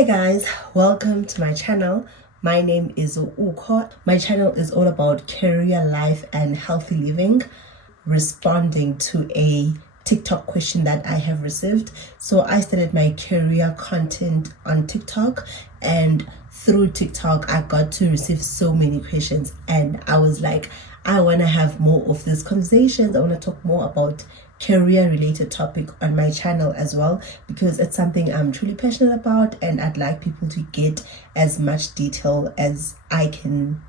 Hi guys, welcome to my channel. My name is Uko. My channel is all about career, life and healthy living, responding to a TikTok question that I have received. So I started my career content on TikTok, and through TikTok I got to receive so many questions, and I was like, I want to have more of these conversations. I want to talk more about career related topic on my channel as well, because it's something I'm truly passionate about, and I'd like people to get as much detail as I can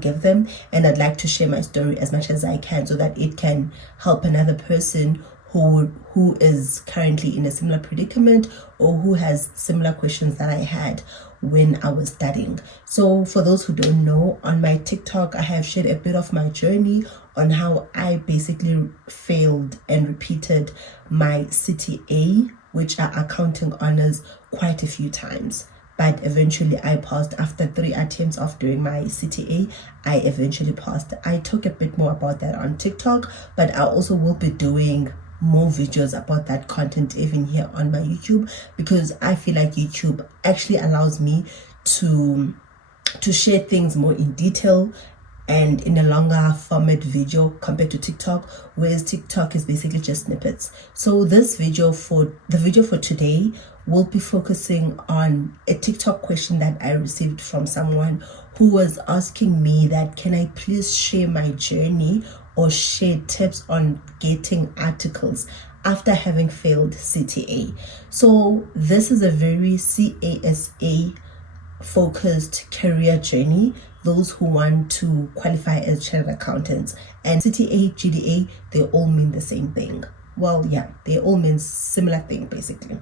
give them, and I'd like to share my story as much as I can so that it can help another person who is currently in a similar predicament or who has similar questions that I had when I was studying. So for those who don't know, on my TikTok I have shared a bit of my journey on how I basically failed and repeated my CTA, which are accounting honors, quite a few times. But eventually I passed. After 3 attempts of doing my CTA, I eventually passed. I talk a bit more about that on TikTok, but I also will be doing more videos about that content even here on my YouTube, because I feel like YouTube actually allows me to share things more in detail and in a longer format video compared to TikTok, whereas TikTok is basically just snippets. So the video for today will be focusing on a TikTok question that I received from someone who was asking me that, can I please share my journey or share tips on getting articles after having failed CTA. So this is a very CASA focused career journey. Those who want to qualify as chartered accountants, and CTA, GDA, they all mean the same thing. Well, yeah, they all mean similar thing basically.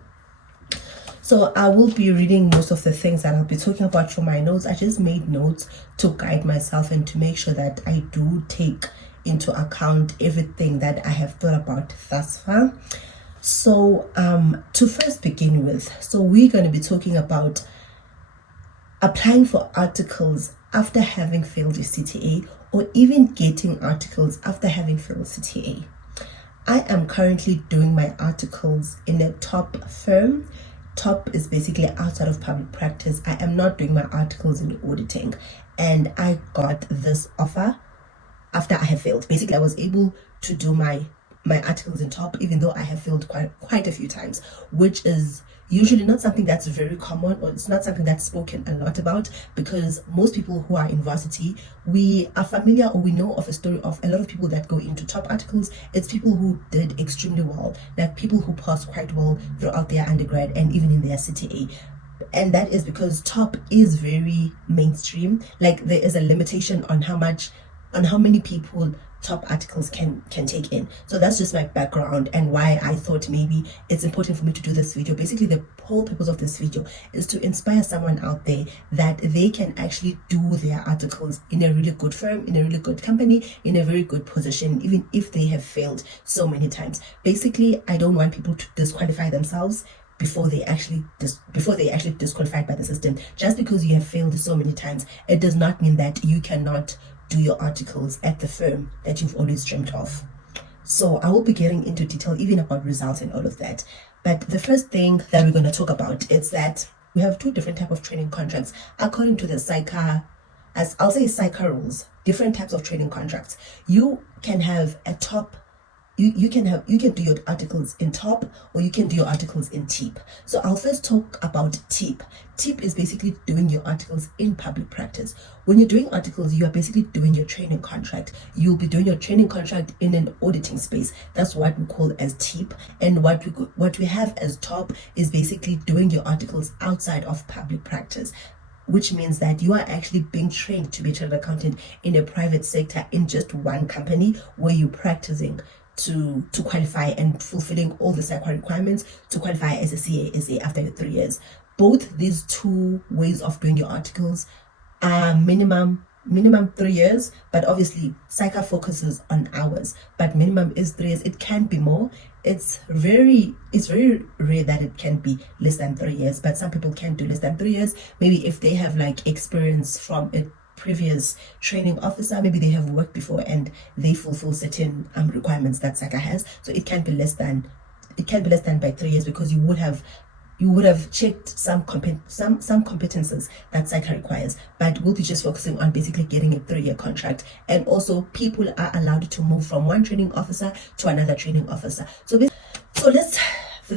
So I will be reading most of the things that I'll be talking about from my notes. I just made notes to guide myself and to make sure that I do take into account everything that I have thought about thus far. So to first begin with, so we're going to be talking about applying for articles after having failed your CTA, or even getting articles after having failed CTA. I am currently doing my articles in a TOPP firm. TOPP is basically outside of public practice. I am not doing my articles in auditing, and I got this offer after I have failed. Basically, I was able to do my articles in TOPP even though I have failed quite a few times, which is usually not something that's very common, or it's not something that's spoken a lot about, because most people who are in varsity, we are familiar, or we know of a story of a lot of people that go into TOPP articles. It's people who did extremely well, like people who passed quite well throughout their undergrad and even in their CTA. And that is because TOPP is very mainstream. Like, there is a limitation on how many people TOPP articles can take in. So that's just my background and why I thought maybe it's important for me to do this video. Basically, the whole purpose of this video is to inspire someone out there that they can actually do their articles in a really good firm, in a really good company, in a very good position, even if they have failed so many times. Basically, I don't want people to disqualify themselves before they actually disqualified by the system. Just because you have failed so many times, it does not mean that you cannot do your articles at the firm that you've always dreamt of. So I will be getting into detail even about results and all of that. But the first thing that we're going to talk about is that we have 2 different types of training contracts according to the SICA, as I'll say SICA rules. Different types of training contracts. You can have a TOPP. You can do your articles in TOPP, or you can do your articles in TIPP. So I'll first talk about TIPP. TIPP is basically doing your articles in public practice. When you're doing articles, you are basically doing your training contract. You'll be doing your training contract in an auditing space. That's what we call as TIPP. And what we have as TOPP is basically doing your articles outside of public practice, which means that you are actually being trained to be a chartered accountant in a private sector in just one company, where you're practicing to qualify and fulfilling all the SICA requirements to qualify as a CASA after 3 years. Both these 2 ways of doing your articles are minimum 3 years, but obviously SICA focuses on hours, but minimum is 3 years. It can be more. It's very rare that it can be less than 3 years, but some people can do less than 3 years. Maybe if they have like experience from a previous training officer, maybe they have worked before and they fulfill certain requirements that SICA has. So it can be less than by 3 years, because you would have you would have checked some competences that SAICA requires, but we'll be just focusing on basically getting a 3-year contract. And also, people are allowed to move from one training officer to another training officer. So the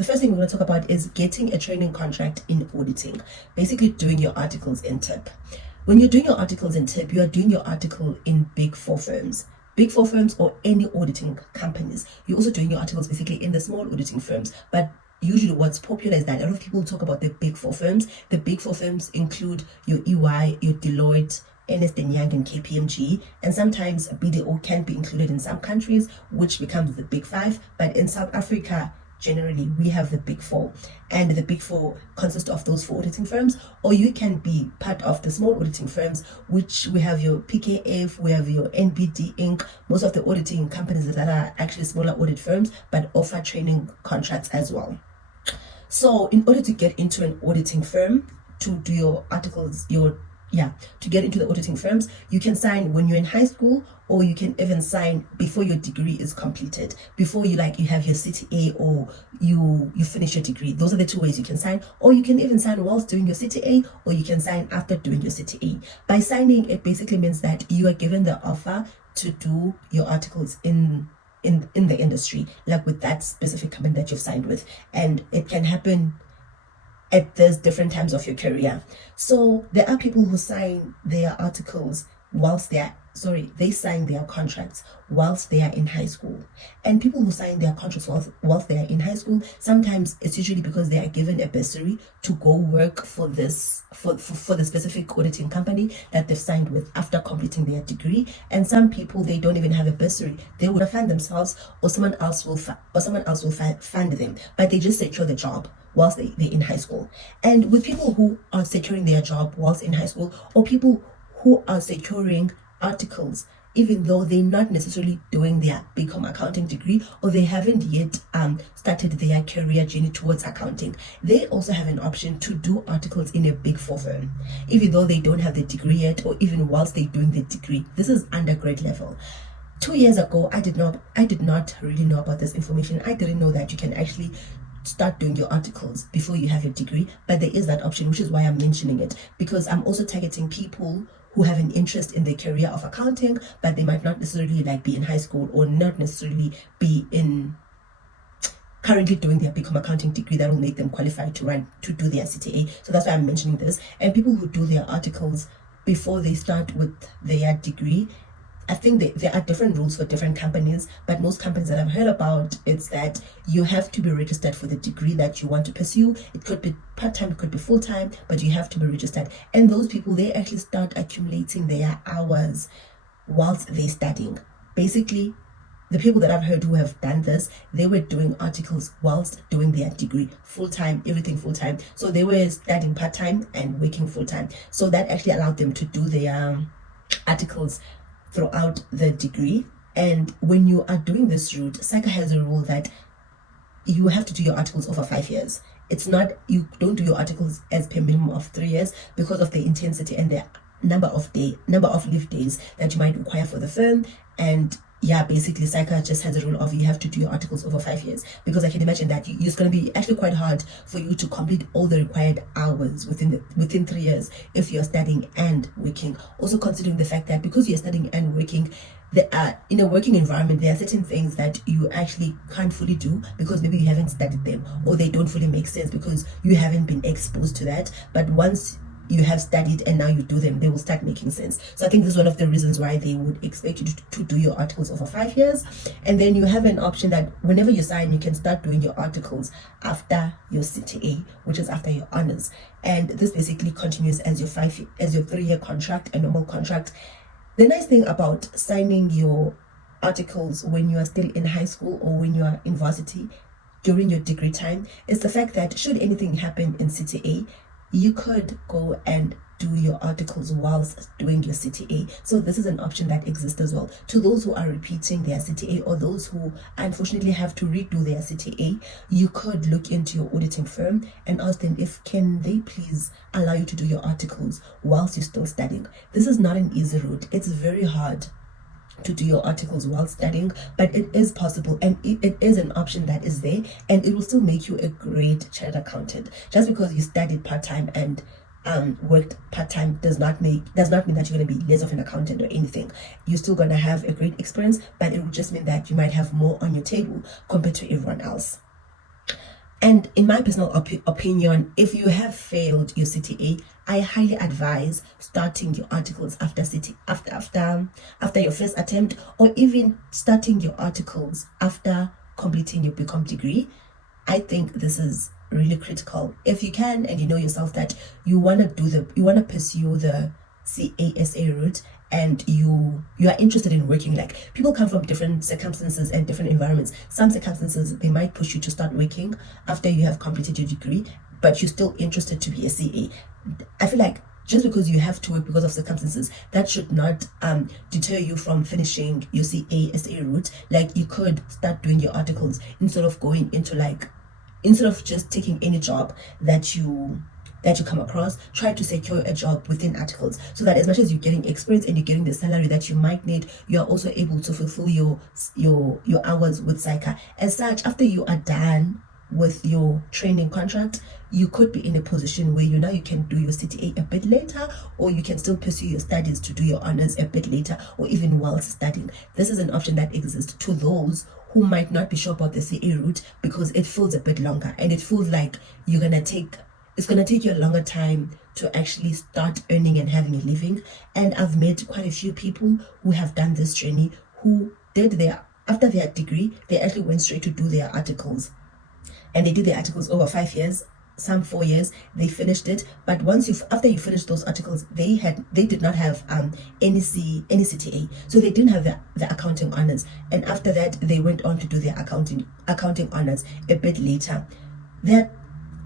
first thing we're going to talk about is getting a training contract in auditing, basically doing your articles in TIPP. When you're doing your articles in TIPP, you are doing your article in Big 4 firms. Big 4 firms or any auditing companies. You're also doing your articles basically in the small auditing firms, but usually what's popular is that a lot of people talk about the Big 4 firms. The Big 4 firms include your EY, your Deloitte, Ernst & Young, and KPMG, and sometimes BDO can be included in some countries, which becomes the Big 5, but in South Africa, generally, we have the Big 4, and the Big 4 consist of those 4 auditing firms, or you can be part of the small auditing firms, which we have your PKF, we have your NBD Inc., most of the auditing companies that are actually smaller audit firms, but offer training contracts as well. So in order to get into an auditing firm, to do your articles, to get into the auditing firms, you can sign when you're in high school, or you can even sign before your degree is completed, before you have your CTA or you finish your degree. Those are the 2 ways you can sign, or you can even sign whilst doing your CTA, or you can sign after doing your CTA. By signing, it basically means that you are given the offer to do your articles in the industry, like with that specific company that you've signed with, and it can happen at those different times of your career. So there are people who sign their articles they sign their contracts whilst they are in high school. And people who sign their contracts whilst they are in high school, sometimes it's usually because they are given a bursary to go work for the specific auditing company that they've signed with after completing their degree. And some people, they don't even have a bursary. They would fund themselves, or someone else will fund them, but they just secure the job whilst they're in high school. And with people who are securing their job whilst in high school, or people who are securing articles even though they're not necessarily doing their BCom accounting degree, or they haven't yet started their career journey towards accounting, they also have an option to do articles in a Big 4 firm, even though they don't have the degree yet, or even whilst they're doing the degree. This is undergrad level. 2 years ago, I did not really know about this information. I didn't know that you can actually start doing your articles before you have your degree, but there is that option, which is why I'm mentioning it, because I'm also targeting people who have an interest in the career of accounting, but they might not necessarily be in high school, or not necessarily be currently doing their BCom accounting degree that will make them qualified to do their CTA. So that's why I'm mentioning this. And people who do their articles before they start with their degree, I think there are different rules for different companies, but most companies that I've heard about, it's that you have to be registered for the degree that you want to pursue. It could be part-time, it could be full-time, but you have to be registered. And those people, they actually start accumulating their hours whilst they're studying. Basically, the people that I've heard who have done this, they were doing articles whilst doing their degree, full-time, everything full-time. So they were studying part-time and working full-time. So that actually allowed them to do their articles throughout the degree. And when you are doing this route, SAICA has a rule that you have to do your articles over 5 years. It's not, you don't do your articles as per minimum of 3 years because of the intensity and the number of leave days that you might require for the firm. And basically SAICA just has a rule of you have to do your articles over 5 years, because I can imagine that it's going to be actually quite hard for you to complete all the required hours within 3 years if you're studying and working. Also considering the fact that because you're studying and working, in a working environment, there are certain things that you actually can't fully do because maybe you haven't studied them, or they don't fully make sense because you haven't been exposed to that. But once you have studied and now you do them, they will start making sense. So I think this is one of the reasons why they would expect you to do your articles over 5 years. And then you have an option that whenever you sign, you can start doing your articles after your CTA, which is after your honors. And this basically continues as your 3-year contract, a normal contract. The nice thing about signing your articles when you are still in high school or when you are in varsity during your degree time is the fact that should anything happen in CTA, you could go and do your articles whilst doing your CTA. So this is an option that exists as well. To those who are repeating their CTA, or those who unfortunately have to redo their CTA, you could look into your auditing firm and ask them can they please allow you to do your articles whilst you're still studying. This is not an easy route. It's very hard to do your articles while studying, but it is possible, and it is an option that is there, and it will still make you a great chartered accountant. Just because you studied part-time and worked part-time does not mean that you're going to be less of an accountant or anything. You're still going to have a great experience, but it will just mean that you might have more on your table compared to everyone else. And in my personal opinion, if you have failed your CTA, I highly advise starting your articles after your first attempt, or even starting your articles after completing your BCom degree. I think this is really critical. If you can, and you know yourself that you want to pursue the CASA route, and you are interested in working, like, people come from different circumstances and different environments. Some circumstances, they might push you to start working after you have completed your degree, but you're still interested to be a CA. I feel like just because you have to work because of circumstances, that should not deter you from finishing your CASA route. Like, you could start doing your articles instead of just taking any job that you come across. Try to secure a job within articles, so that as much as you're getting experience and you're getting the salary that you might need, you are also able to fulfill your hours with SAICA. As such, after you are done with your training contract, you could be in a position where you can do your CTA a bit later, or you can still pursue your studies to do your honors a bit later, or even whilst studying. This is an option that exists to those who might not be sure about the CA route, because it feels a bit longer, and it feels like it's going to take you a longer time to actually start earning and having a living. And I've met quite a few people who have done this journey, who after their degree, they actually went straight to do their articles. And they did their articles over 5 years, some 4 years. They finished it. But after you finish those articles, they did not have any CTA. So they didn't have the accounting honors. And after that, they went on to do their accounting honors a bit later. There are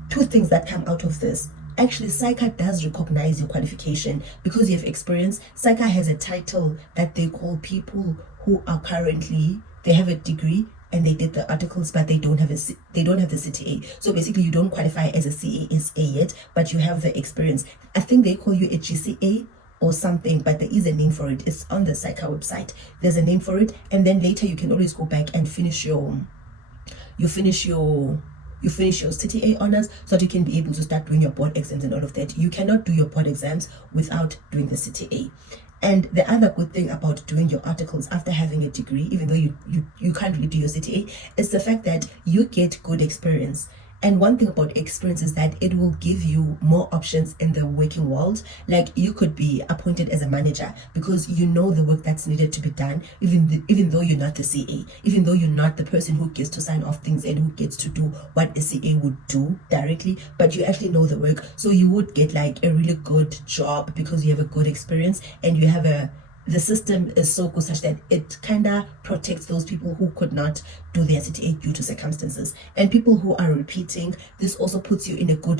two things that come out of this. Actually, SAICA does recognize your qualification because you have experience. SAICA has a title that they call people who are they have a degree and they did the articles, but they don't have the CTA. So basically, you don't qualify as a CASA yet, but you have the experience. I think they call you a GCA or something, but there is a name for it. It's on the SAICA website. There's a name for it, and then later you can always go back and finish your CTA honors, so that you can be able to start doing your board exams and all of that. You cannot do your board exams without doing the CTA. And the other good thing about doing your articles after having a degree, even though you can't really do your CTA, is the fact that you get good experience. And one thing about experience is that it will give you more options in the working world. Like, you could be appointed as a manager because you know the work that's needed to be done, even though you're not the CA, even though you're not the person who gets to sign off things and who gets to do what a CA would do directly, but you actually know the work. So you would get like a really good job because you have a good experience, and you have the system is so good such that it kind of protects those people who could not do their CTA due to circumstances. And people who are repeating, this also puts you in a good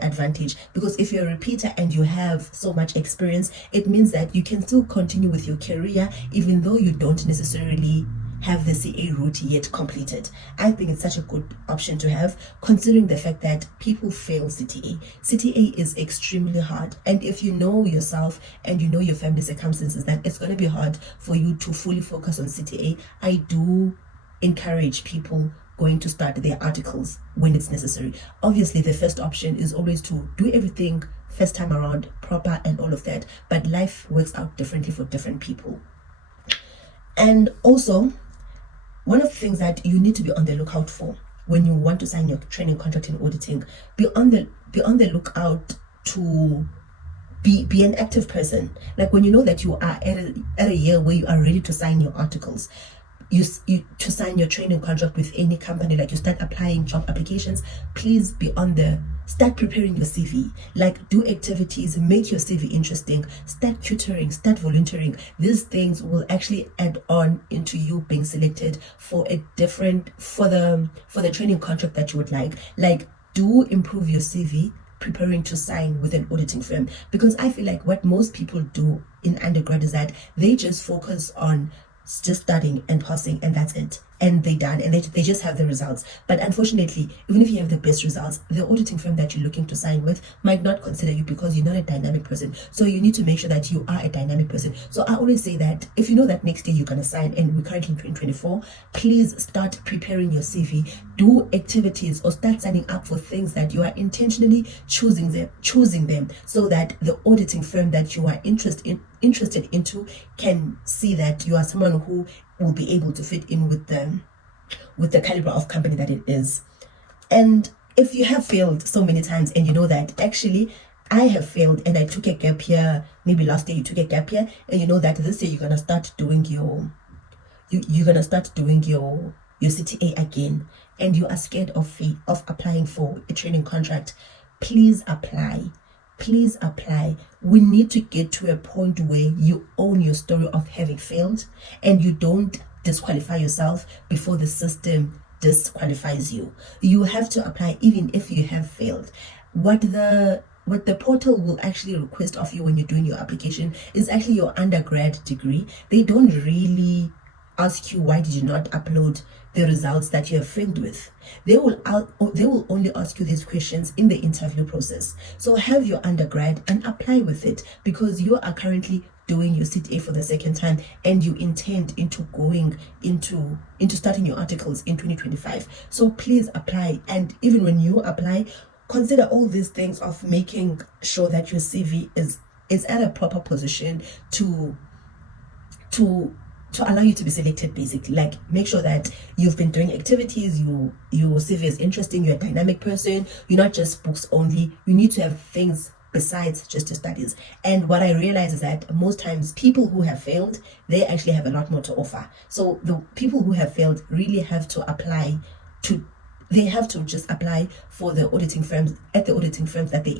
advantage, because if you're a repeater and you have so much experience, it means that you can still continue with your career even though you don't necessarily have the CA route yet completed. I think it's such a good option to have, considering the fact that people fail CTA. CTA is extremely hard, and if you know yourself and you know your family circumstances that it's going to be hard for you to fully focus on CTA, I do encourage people going to start their articles when it's necessary. Obviously, the first option is always to do everything first time around proper and all of that, but life works out differently for different people. And also, one of the things that you need to be on the lookout for when you want to sign your training contract in auditing, be on the lookout to be an active person. Like, when you know that you are at a year where you are ready to sign your articles, you to sign your training contract with any company, like you start applying job applications, please start preparing your CV. Like, do activities, make your CV interesting, start tutoring, start volunteering. These things will actually add on into you being selected for the training contract that you would like. Like, do improve your CV preparing to sign with an auditing firm, because I feel like what most people do in undergrad is that they just focus on just studying and passing, and that's it. and they're done, and they just have the results. But unfortunately, even if you have the best results, the auditing firm that you're looking to sign with might not consider you because you're not a dynamic person. So you need to make sure that you are a dynamic person. So I always say that if you know that next year you're going to sign, and we're currently in 2024, please start preparing your CV, do activities, or start signing up for things that you are intentionally choosing them, so that the auditing firm that you are interested into can see that you are someone who will be able to fit in with the caliber of company that it is. And if you have failed so many times, and you know that actually I have failed and I took a gap year, maybe last year you took a gap year, and you know that this year you're gonna start doing your CTA again, and you are scared of applying for a training contract, please apply. Please apply. We need to get to a point where you own your story of having failed, and you don't disqualify yourself before the system disqualifies you. You have to apply even if you have failed. What the portal will actually request of you when you're doing your application is actually your undergrad degree. They don't really ask you why did you not upload the results that you have failed with. They will only ask you these questions in the interview process. So have your undergrad and apply with it, because you are currently doing your CTA for the second time, and you intend into going into starting your articles in 2025. So please apply. And even when you apply, consider all these things of making sure that your CV is at a proper position to allow you to be selected, basically. Like, make sure that you've been doing activities, your CV is interesting, you're a dynamic person, you're not just books only. You need to have things besides just your studies. And what I realize is that most times people who have failed, they actually have a lot more to offer. So the people who have failed really have to they have to just apply for the auditing firms that they're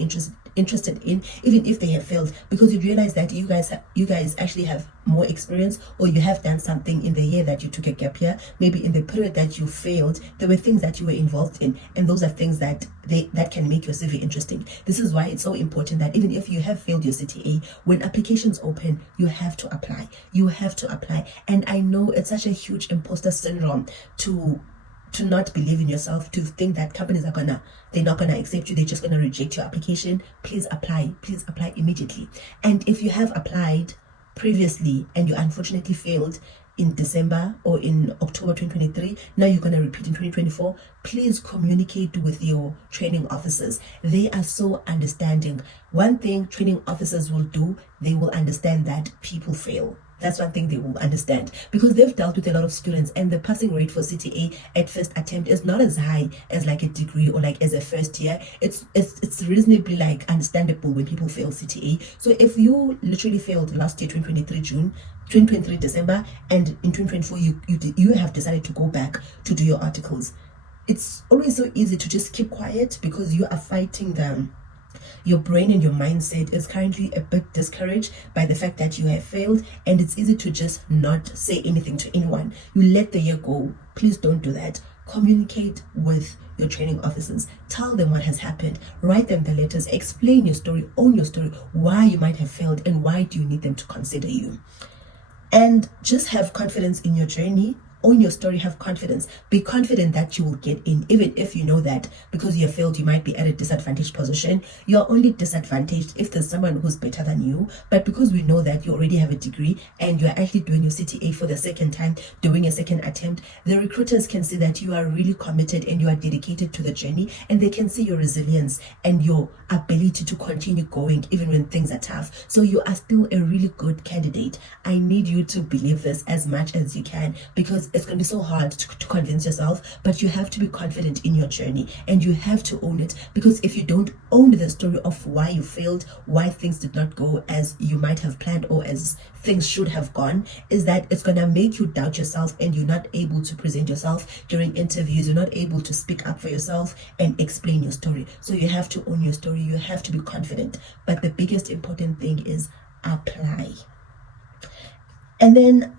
interested in, even if they have failed, because you realize that you guys actually have more experience, or you have done something in the year that you took a gap year. Maybe in the period that you failed, there were things that you were involved in, and those are things that can make your CV interesting. This is why it's so important that even if you have failed your CTA, when applications open, you have to apply. And I know it's such a huge imposter syndrome to not believe in yourself, to think that companies they're not gonna accept you, they're just gonna reject your application. Please apply immediately. And if you have applied previously and you unfortunately failed in December or in October 2023, now you're gonna repeat in 2024, please communicate with your training officers. They are so understanding. One thing training officers will do, they will understand that people fail. That's one thing they will understand, because they've dealt with a lot of students, and the passing rate for CTA at first attempt is not as high as like a degree or like as a first year. It's reasonably like understandable when people fail CTA. So if you literally failed last year, 2023 December, and in 2024 you have decided to go back to do your articles, it's always so easy to just keep quiet, because you are fighting them. Your brain and your mindset is currently a bit discouraged by the fact that you have failed, and it's easy to just not say anything to anyone. You let the year go. Please don't do that. Communicate with your training officers. Tell them what has happened. Write them the letters. Explain your story. Own your story. Why you might have failed, and why do you need them to consider you. And just have confidence in your journey. Own your story, have confidence. Be confident that you will get in, even if you know that because you have failed, you might be at a disadvantaged position. You're only disadvantaged if there's someone who's better than you. But because we know that you already have a degree and you're actually doing your CTA for the second time, doing a second attempt, the recruiters can see that you are really committed and you are dedicated to the journey, and they can see your resilience and your ability to continue going even when things are tough. So you are still a really good candidate. I need you to believe this as much as you can, because it's going to be so hard to convince yourself, but you have to be confident in your journey, and you have to own it. Because if you don't own the story of why you failed, why things did not go as you might have planned or as things should have gone, is that it's going to make you doubt yourself, and you're not able to present yourself during interviews. You're not able to speak up for yourself and explain your story. So you have to own your story. You have to be confident. But the biggest important thing is apply. And then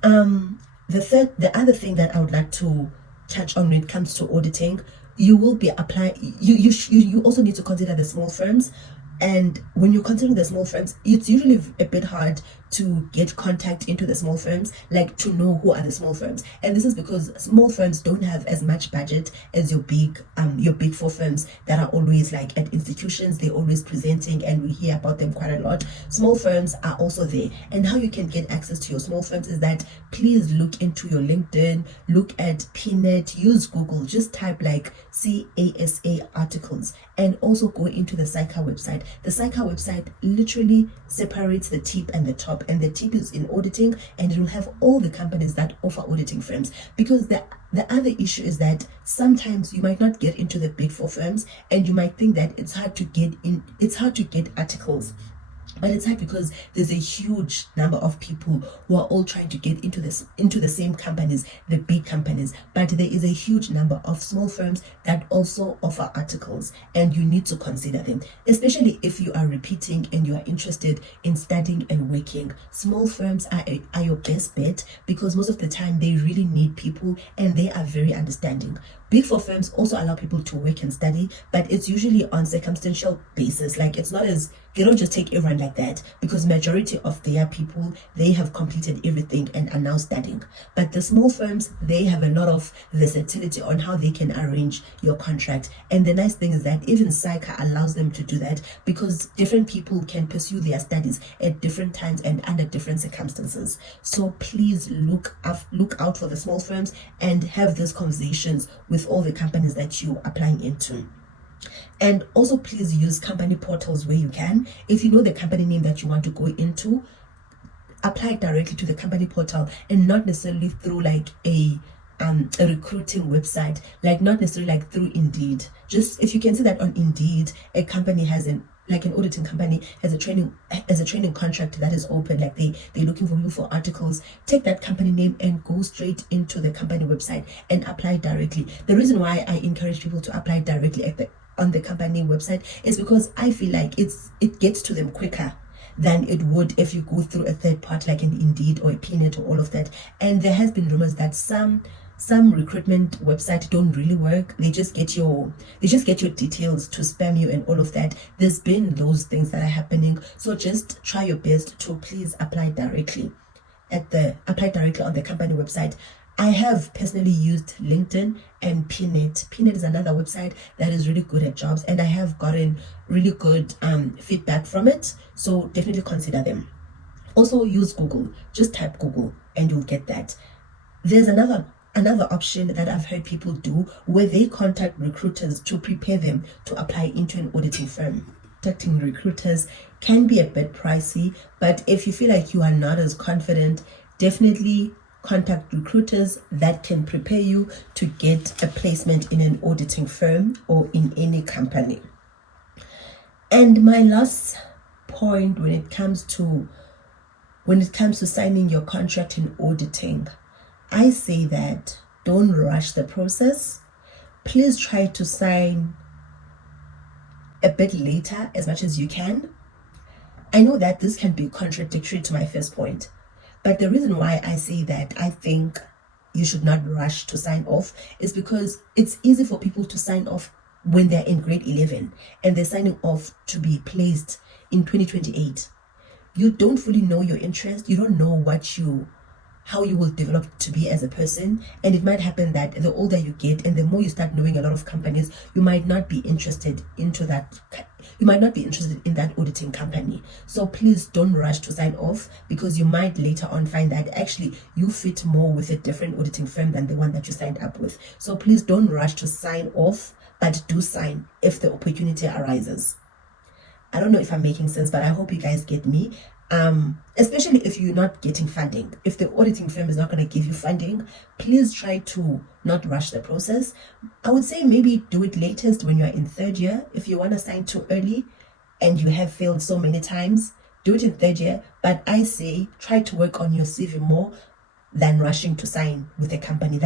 the other thing that I would like to touch on when it comes to auditing, you will be applying. You also need to consider the small firms. And when you're considering the small firms, it's usually a bit hard to get contact into the small firms, like to know who are the small firms. And this is because small firms don't have as much budget as your big four firms that are always like at institutions. They're always presenting and we hear about them quite a lot. Small firms are also there. And how you can get access to your small firms is that please look into your LinkedIn, look at PNet, use Google, just type like CASA articles, and also go into the SICA website. The SICA website literally separates the TIPP and the TOPP, and the TIPP is in auditing, and it will have all the companies that offer auditing firms. Because the other issue is that sometimes you might not get into the big four firms, and you might think that it's hard to get articles. But it's hard because there's a huge number of people who are all trying to get into the same companies, the big companies. But there is a huge number of small firms that also offer articles, and you need to consider them, especially if you are repeating and you are interested in studying and working. Small firms are your best bet because most of the time they really need people and they are very understanding. Big four firms also allow people to work and study, but it's usually on circumstantial basis. Like it's not as, they don't just take everyone like that, because majority of their people, they have completed everything and are now studying. But the small firms, they have a lot of versatility on how they can arrange your contract. And the nice thing is that even SICA allows them to do that because different people can pursue their studies at different times and under different circumstances. So please look out for the small firms and have these conversations with all the companies that you are applying into. And also please use company portals where you can. If you know the company name that you want to go into, apply directly to the company portal and not necessarily through like a recruiting website, like not necessarily like through Indeed. Just if you can see that on Indeed, a company has an auditing company has a training contract that is open, like they're looking for you for articles, take that company name and go straight into the company website and apply directly. The reason why I encourage people to apply directly on the company website is because I feel like it gets to them quicker than it would if you go through a third party like an Indeed or a PNet or all of that. And there has been rumors that some recruitment websites don't really work. They just get your details to spam you and all of that. There's been those things that are happening. So just try your best to please apply directly on the company website. I have personally used LinkedIn and PNet. PNet is another website that is really good at jobs, and I have gotten really good feedback from it. So definitely consider them. Also use Google. Just type Google and you'll get that. There's another option that I've heard people do where they contact recruiters to prepare them to apply into an auditing firm. Contacting recruiters can be a bit pricey, but if you feel like you are not as confident, definitely contact recruiters that can prepare you to get a placement in an auditing firm or in any company. And my last point when it comes to signing your contract in auditing, I say that don't rush the process. Please try to sign a bit later as much as you can. I know that this can be contradictory to my first point, but the reason why I say that I think you should not rush to sign off is because it's easy for people to sign off when they're in grade 11 and they're signing off to be placed in 2028. You don't fully know your interest. You don't know how you will develop to be as a person, and it might happen that the older you get and the more you start knowing a lot of companies, you might not be interested in that auditing company. So please don't rush to sign off, because you might later on find that actually you fit more with a different auditing firm than the one that you signed up with. So please don't rush to sign off, but do sign if the opportunity arises. I don't know if I'm making sense, but I hope you guys get me. Especially if you're not getting funding. If the auditing firm is not going to give you funding, please try to not rush the process. I would say maybe do it latest when you're in third year. If you want to sign too early and you have failed so many times, do it in third year. But I say try to work on your CV more than rushing to sign with a company.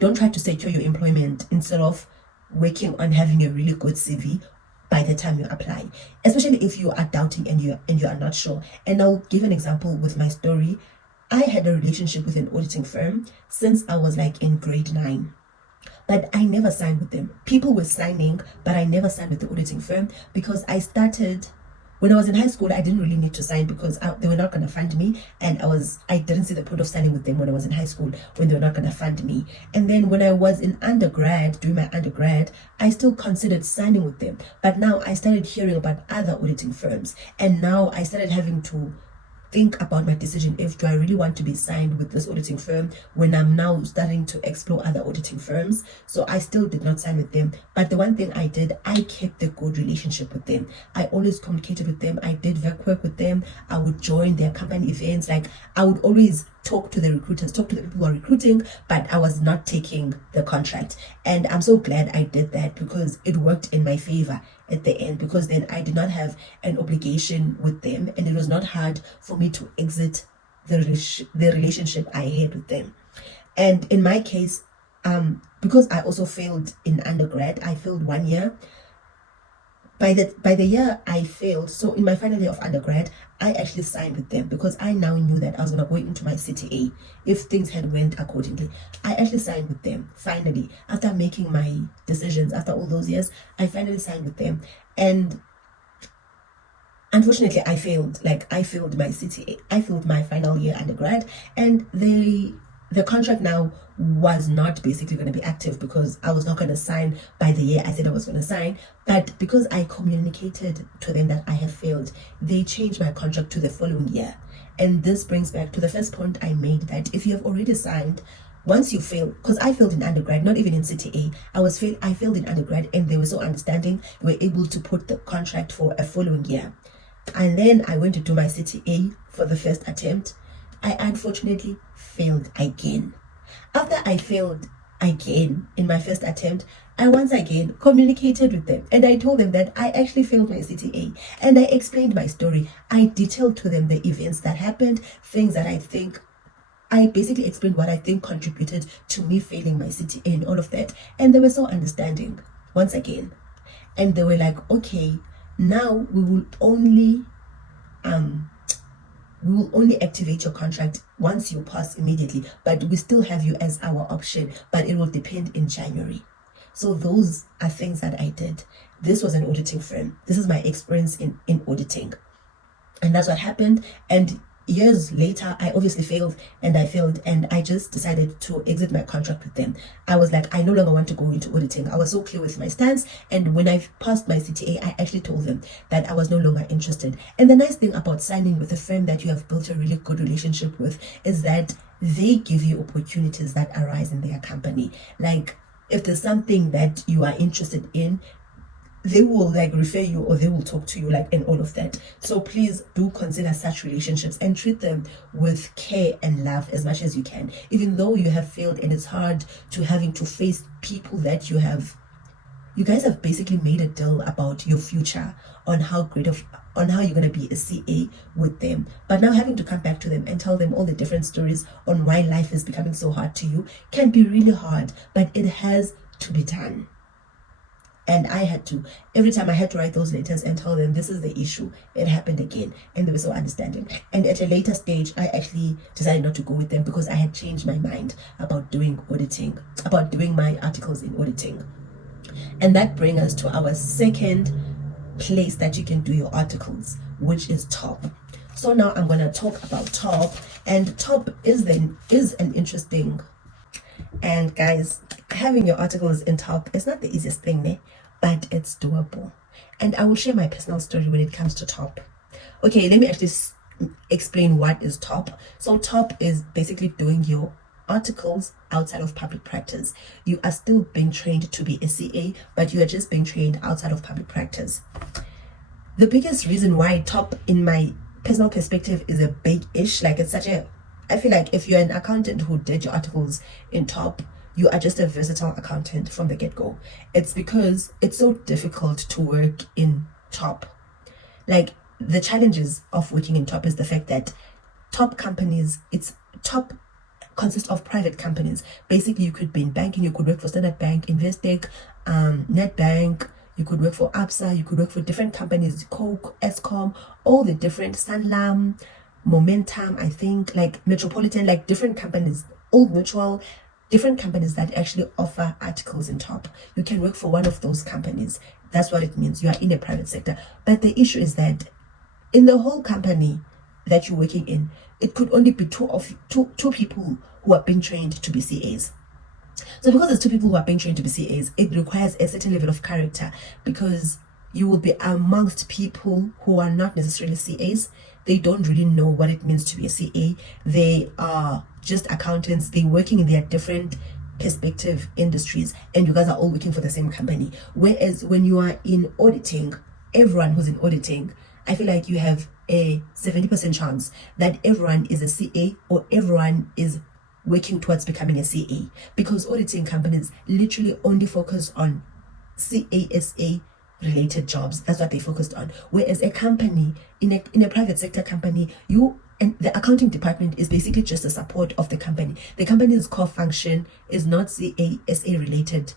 Don't try to secure your employment instead of working on having a really good CV by the time you apply, especially if you are doubting and you are not sure. And I'll give an example with my story. I had a relationship with an auditing firm since I was in grade 9. but I never signed with them. People were signing, but I never signed with the auditing firm because I started when I was in high school. I didn't really need to sign because they were not going to fund me, and I didn't see the point of signing with them when I was in high school when they were not going to fund me. And then when I was in undergrad, doing my undergrad, I still considered signing with them. But now I started hearing about other auditing firms, and now I started having to think about my decision. If do I really want to be signed with this auditing firm when I'm now starting to explore other auditing firms? So I still did not sign with them. But the one thing I did, I kept a good relationship with them. I always communicated with them. I did work with them. I would join their company events. Like, I would always talk to the recruiters, talk to the people who are recruiting, but I was not taking the contract. And I'm so glad I did that because it worked in my favor at the end, because then I did not have an obligation with them, and it was not hard for me to exit the relationship I had with them. And in my case, because I also failed in undergrad, I failed 1 year. By the year I failed, so in my final year of undergrad, I actually signed with them because I now knew that I was going to go into my CTA if things had went accordingly. I actually signed with them finally after making my decisions. After all those years, I finally signed with them, and unfortunately I failed. Like, I failed my CTA. I failed my final year undergrad, and the contract now was not basically going to be active because I was not going to sign by the year I said I was going to sign. But because I communicated to them that I have failed, they changed my contract to the following year. And this brings back to the first point I made, that if you have already signed, once you fail, because I failed in undergrad, not even in CTA, I failed in undergrad, and they were so understanding, they were able to put the contract for a following year. And then I went to do my CTA for the first attempt. I unfortunately failed again. After I failed again in my first attempt, I once again communicated with them, and I told them that I actually failed my CTA, and I explained my story. I detailed to them the events that happened, things that I basically explained what I think contributed to me failing my CTA and all of that. And they were so understanding once again. And they were like, okay, now we will only activate your contract once you pass immediately, but we still have you as our option, but it will depend in January. So those are things that I did. This was an auditing firm. This is my experience in auditing. And that's what happened. And years later, I obviously failed, and I just decided to exit my contract with them. I was like, I no longer want to go into auditing. I was so clear with my stance, and when I passed my CTA, I actually told them that I was no longer interested. And the nice thing about signing with a firm that you have built a really good relationship with is that they give you opportunities that arise in their company. Like, if there's something that you are interested in, they will refer you, or they will talk to you and all of that. So please do consider such relationships and treat them with care and love as much as you can, even though you have failed and it's hard to having to face people that you guys have basically made a deal about your future on how you're going to be a CA with them. But now having to come back to them and tell them all the different stories on why life is becoming so hard to you can be really hard, but it has to be done. And every time I had to write those letters and tell them this is the issue, it happened again. And they were so understanding. And at a later stage, I actually decided not to go with them because I had changed my mind about doing auditing, about doing my articles in auditing. And that brings us to our second place that you can do your articles, which is TOPP. So now I'm going to talk about TOPP. And TOPP is an interesting. And guys, having your articles in TOPP is not the easiest thing, but it's doable. And I will share my personal story when it comes to TOPP. Okay, let me actually explain what is TOPP. So TOPP is basically doing your articles outside of public practice. You are still being trained to be a CA, but you are just being trained outside of public practice. The biggest reason why TOPP, in my personal perspective, is a big-ish, I feel like if you're an accountant who did your articles in TOPP, you are just a versatile accountant from the get-go. It's because it's so difficult to work in TOPP. The challenges of working in TOPP is the fact that TOPP consists of private companies. Basically, you could be in banking, you could work for Standard Bank, Investec, Nedbank, you could work for ABSA, you could work for different companies, Coke, Eskom, all the different, Sanlam, Momentum, I think, Metropolitan, different companies, Old Mutual, different companies that actually offer articles in TOPP. You can work for one of those companies. That's what it means. You are in a private sector. But the issue is that in the whole company that you're working in, it could only be two people who are being trained to be CAs. So because there's two people who are being trained to be CAs, it requires a certain level of character, because you will be amongst people who are not necessarily CAs. They don't really know what it means to be a CA. They are just accountants. They're working in their different perspective industries, and you guys are all working for the same company. Whereas when you are in auditing, everyone who's in auditing, I feel like you have a 70% chance that everyone is a CA or everyone is working towards becoming a CA, because auditing companies literally only focus on CASA related jobs. That's what they focused on. Whereas a company, in a private sector company, and the accounting department is basically just the support of the company. The company's core function is not CASA related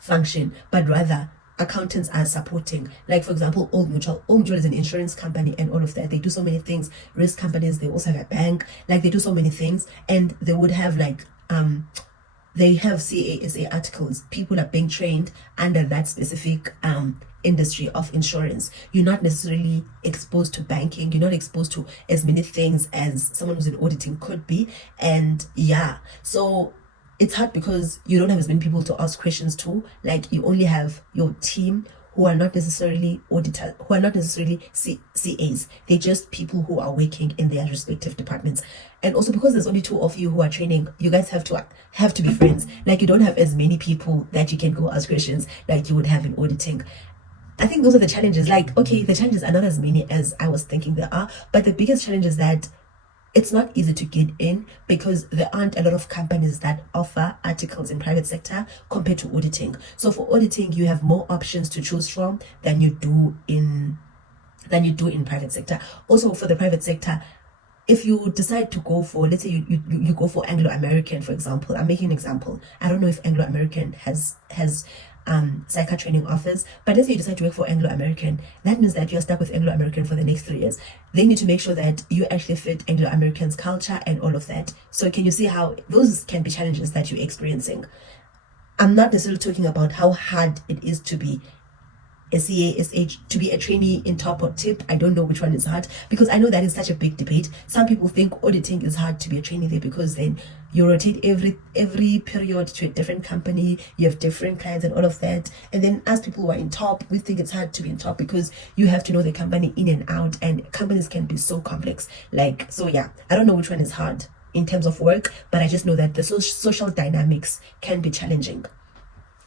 function, but rather accountants are supporting. Like, for example, Old Mutual is an insurance company and all of that. They do so many things. Risk companies, they also have a bank. Like, they do so many things, and they would have they have CASA articles. People are being trained under that specific industry of insurance. You're not necessarily exposed to banking. You're not exposed to as many things as someone who's in auditing could be. And yeah, so it's hard because you don't have as many people to ask questions to. Like, you only have your team who are not necessarily auditors, who are not necessarily CAs. They're just people who are working in their respective departments. And also, because there's only two of you who are training, you guys have to be friends. Like, you don't have as many people that you can go ask questions like you would have in auditing. I think those are the challenges. Like, okay, the challenges are not as many as I was thinking there are, but the biggest challenge is that it's not easy to get in, because there aren't a lot of companies that offer articles in private sector compared to auditing. So for auditing, you have more options to choose from than you do in private sector. Also, for the private sector, if you decide to go for, let's say you go for Anglo-American, for example, I'm making an example. I don't know if Anglo-American has psycho training offers, but let's say you decide to work for Anglo-American, that means that you're stuck with Anglo-American for the next 3 years. They need to make sure that you actually fit Anglo-American's culture and all of that. So can you see how those can be challenges that you're experiencing? I'm not necessarily talking about how hard it is to be a CA, to be a trainee in TOPP or TIPP. I don't know which one is hard, because I know that is such a big debate. Some people think auditing is hard to be a trainee there, because then you rotate every period to a different company, you have different clients and all of that. And then as people who are in TOPP, we think it's hard to be in TOPP because you have to know the company in and out, and companies can be so complex. So yeah, I don't know which one is hard in terms of work, but I just know that the social dynamics can be challenging.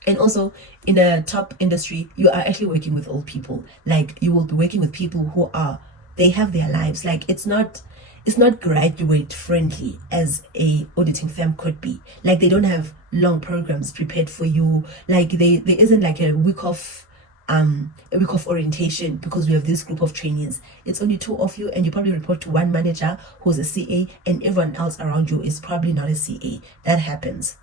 And also, in a TOPP industry, you are actually working with old people. Like, you will be working with people who they have their lives. Like, it's not graduate friendly as a auditing firm could be. Like, they don't have long programs prepared for you. Like, there isn't like a week of orientation because we have this group of trainees. It's only two of you, and you probably report to one manager who's a CA, and everyone else around you is probably not a CA. That happens.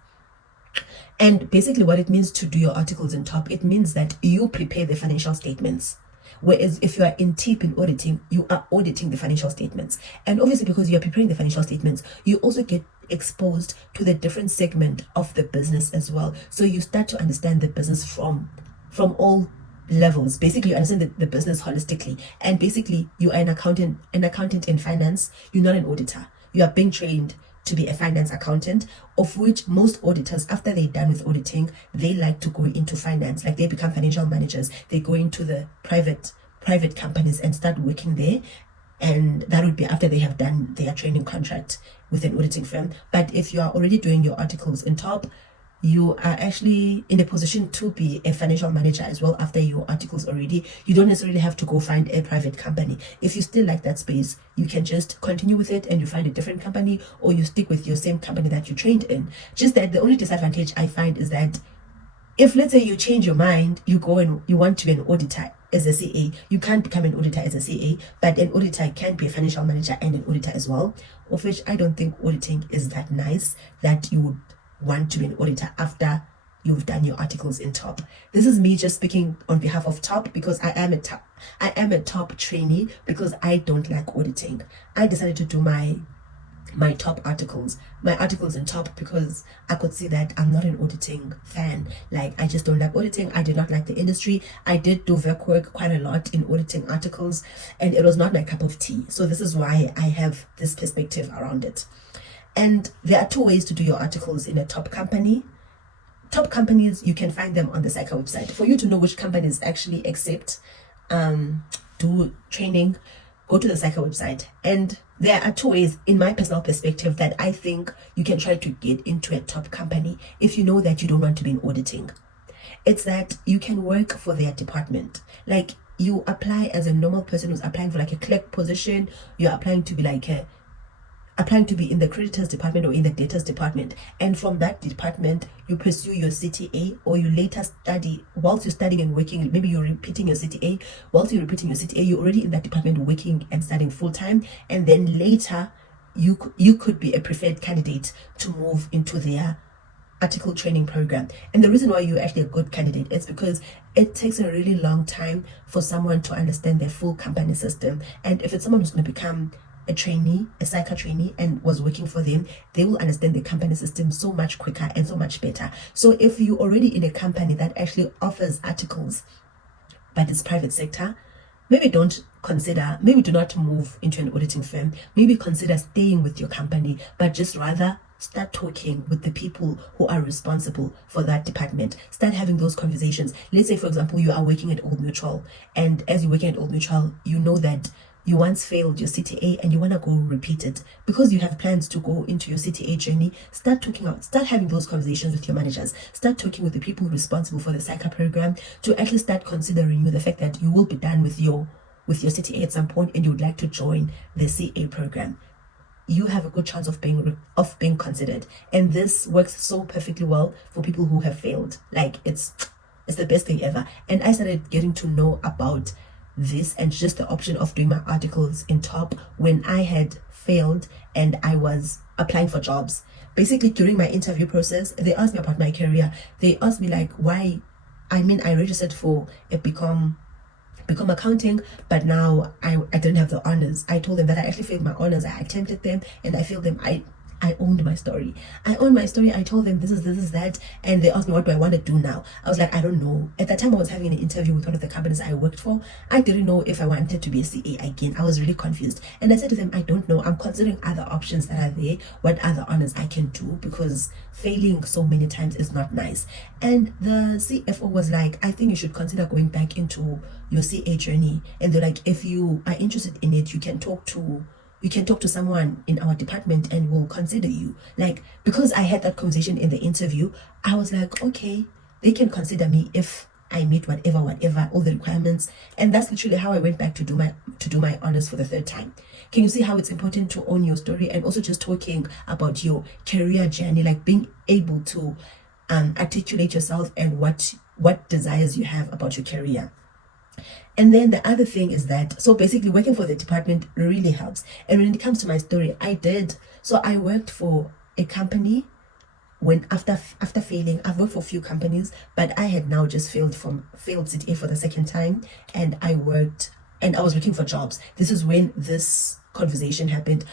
And basically what it means to do your articles in TOPP, it means that you prepare the financial statements. Whereas if you are in TIPP in auditing, you are auditing the financial statements. And obviously, because you are preparing the financial statements, you also get exposed to the different segment of the business as well. So you start to understand the business from all levels. Basically, you understand the business holistically. And basically, you are an accountant in finance. You're not an auditor. You are being trained to be a finance accountant, of which most auditors, after they're done with auditing, they like to go into finance. Like, they become financial managers. They go into the private companies and start working there. And that would be after they have done their training contract with an auditing firm. But if you are already doing your articles in TOPP, you are actually in a position to be a financial manager as well after your articles already. You don't necessarily have to go find a private company. If you still like that space, you can just continue with it and you find a different company, or you stick with your same company that you trained in. Just that the only disadvantage I find is that if, let's say, you change your mind, you go and you want to be an auditor as a CA, you can't become an auditor as a CA, but an auditor can be a financial manager and an auditor as well, of which I don't think auditing is that nice that you would want to be an auditor after you've done your articles in TOPP. This is me just speaking on behalf of TOPP, because I am a TOPP trainee, because I don't like auditing. I decided to do my my top articles, my articles in top, because I could see that I'm not an auditing fan. Like, I just don't like auditing. I did not like the industry. I did do work quite a lot in auditing articles, and it was not my cup of tea. So this is why I have this perspective around it. And there are two ways to do your articles in a top company. Top companies, you can find them on the SAICA website. For you to know which companies actually accept do training, go to the SAICA website. And there are two ways, in my personal perspective, that I think you can try to get into a top company if you know that you don't want to be in auditing. It's that you can work for their department. Like, you apply as a normal person who's applying for like a clerk position. You're applying to be like applying to be in the creditors department or in the debtors department, and from that department you pursue your CTA, or you later study whilst you're studying and working. Maybe you're repeating your CTA. Whilst you're repeating your CTA, you're already in that department working and studying full-time, and then later you could be a preferred candidate to move into their article training program. And the reason why you're actually a good candidate is because it takes a really long time for someone to understand their full company system. And if it's someone who's going to become a trainee, a SAICA trainee, and was working for them, they will understand the company system so much quicker and so much better. So if you're already in a company that actually offers articles, but it's private sector, maybe do not move into an auditing firm. Maybe consider staying with your company, but just rather start talking with the people who are responsible for that department. Start having those conversations. Let's say, for example, you are working at Old Mutual, and as you're working at Old Mutual, you know that you once failed your CTA and you want to go repeat it because you have plans to go into your CTA journey. Start having those conversations with your managers. Start talking with the people responsible for the SAICA program to actually start considering the fact that you will be done with your CTA at some point and you would like to join the CA program. You have a good chance of being considered, and this works so perfectly well for people who have failed. Like, it's the best thing ever. And I started getting to know about this and just the option of doing my articles in top when I had failed and I was applying for jobs. Basically, during my interview process, they asked me about my career. They asked me like why. I registered for a become accounting, but now I didn't have the honors. I told them that I actually failed my honors. I attempted them and I failed them. I owned my story. I told them this is that, and they asked me what do I want to do now. I was like, I don't know. At that time I was having an interview with one of the companies I worked for. I didn't know if I wanted to be a CA again. I was really confused, and I said to them, I don't know. I'm considering other options that are there, what other honors I can do, because failing so many times is not nice. And the CFO was like, I think you should consider going back into your CA journey. And they're like, if you are interested in it, you can talk to someone in our department and we'll consider you. Like, because I had that conversation in the interview, I was like, okay, they can consider me if I meet whatever, all the requirements. And that's literally how I went back to do my honors for the third time. Can you see how it's important to own your story, and also just talking about your career journey, like being able to articulate yourself and what desires you have about your career. And then the other thing is that, so basically working for the department really helps. And when it comes to my story, I worked for a company when after failing. I've worked for a few companies, but I had now just failed CTA for the second time, and I was looking for jobs. This is when this conversation happened.